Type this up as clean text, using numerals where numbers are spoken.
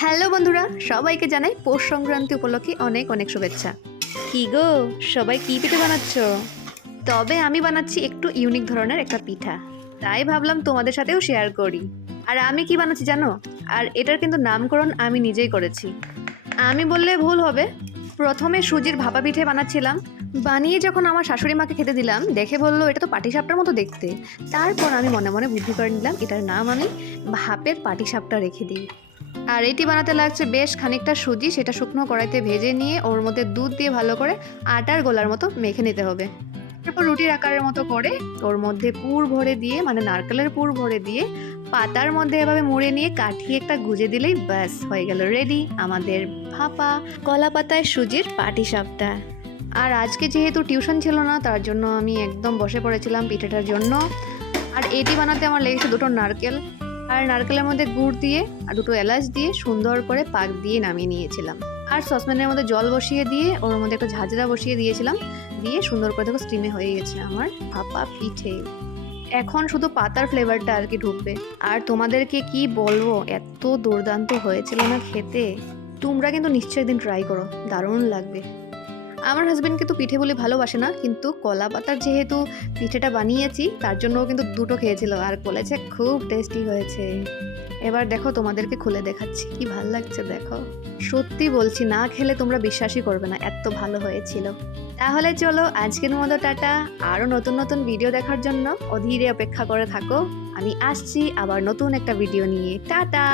Hello বন্ধুরা, সবাইকে জানাই পৌষ সংক্রান্তি উপলক্ষে অনেক অনেক শুভেচ্ছা। কি গো, সবাই কি পিঠে বানাচ্ছ? তবে আমি বানাচ্ছি একটু ইউনিক ধরনের একটা পিঠা, তাই ভাবলাম তোমাদের সাথেও শেয়ার করি। আর আমি কি বানাচ্ছি জানো? আর এটার কিন্তু নামকরণ আমি নিজেই করেছি। আমি বললে ভুল হবে। প্রথমে সুজির ভাপা পিঠে বানাচ্ছিলাম, বানিয়ে যখন আমার শাশুড়ি মাকে খেতে দিলাম, দেখে বললো এটা তো পাটিসাপটার মতো দেখতে। তারপর আমি মনে মনে বুদ্ধি করে নিলাম, এটার নাম আমি ভাপের পাটিসাপটা রেখে দিই। আর এটি বানাতে লাগছে বেশ খানিকটা সুজি, সেটা শুকনো কড়াইতে ভেজে নিয়ে ওর মধ্যে দুধ দিয়ে ভালো করে আটার গোলার মতো মেখে নিতে হবে। তারপর রুটির আকারের মতো করে ওর মধ্যে পুর ভরে দিয়ে, মানে নারকেলের পুর ভরে দিয়ে পাতার মধ্যে এভাবে মুড়ে নিয়ে কাঠিয়ে একটা গুজে দিলেই ব্যাস হয়ে গেল রেডি আমাদের ভাপা কলা পাতায় সুজির পাটিসাপটা। আর আজকে যেহেতু টিউশন ছিল না, তার জন্য আমি একদম বসে পড়েছিলাম পিঠেটার জন্য। আর এটি বানাতে আমার লেগেছে দুটো নারকেল, আর নারকেলের মধ্যে গুড় দিয়ে আর দুটো এলাচ দিয়ে সুন্দর করে পাক দিয়ে নামিয়ে নিয়েছিলাম। আর সসপ্যানের মধ্যে জল বসিয়ে দিয়ে ওর মধ্যে একটা ঝাঁঝরা বসিয়ে দিয়েছিলাম, দিয়ে সুন্দর করে দেখো স্টিমে হয়ে গেছে আমার ভাপা পিঠে। এখন শুধু পাতার ফ্লেভারটা আর কি ঢুকবে। আর তোমাদেরকে কি বলবো, এত দুর্দান্ত হয়েছিল না খেতে। তোমরা কিন্তু নিশ্চয়ই একদিন ট্রাই করো, দারুণ লাগবে। আমার হাজবেন্ড কিন্তু পিঠে বলে ভালোবাসে না, কিন্তু কলা পাতার যেহেতু পিঠেটা বানিয়েছি তার জন্য কিন্তু দুটো খেয়েছিল আর বলেছে খুব টেস্টি হয়েছে। এবার দেখো তোমাদেরকে খুলে দেখাচ্ছি, কি ভালো লাগছে দেখো। সত্যি বলছি, না খেলে তোমরা বিশ্বাসই করবে না, এত ভালো হয়েছিল। তাহলে চলো আজকের মতো টাটা। আরও নতুন নতুন ভিডিও দেখার জন্য অধীরে অপেক্ষা করে থাকো। আমি আসছি আবার নতুন একটা ভিডিও নিয়ে। টাটা।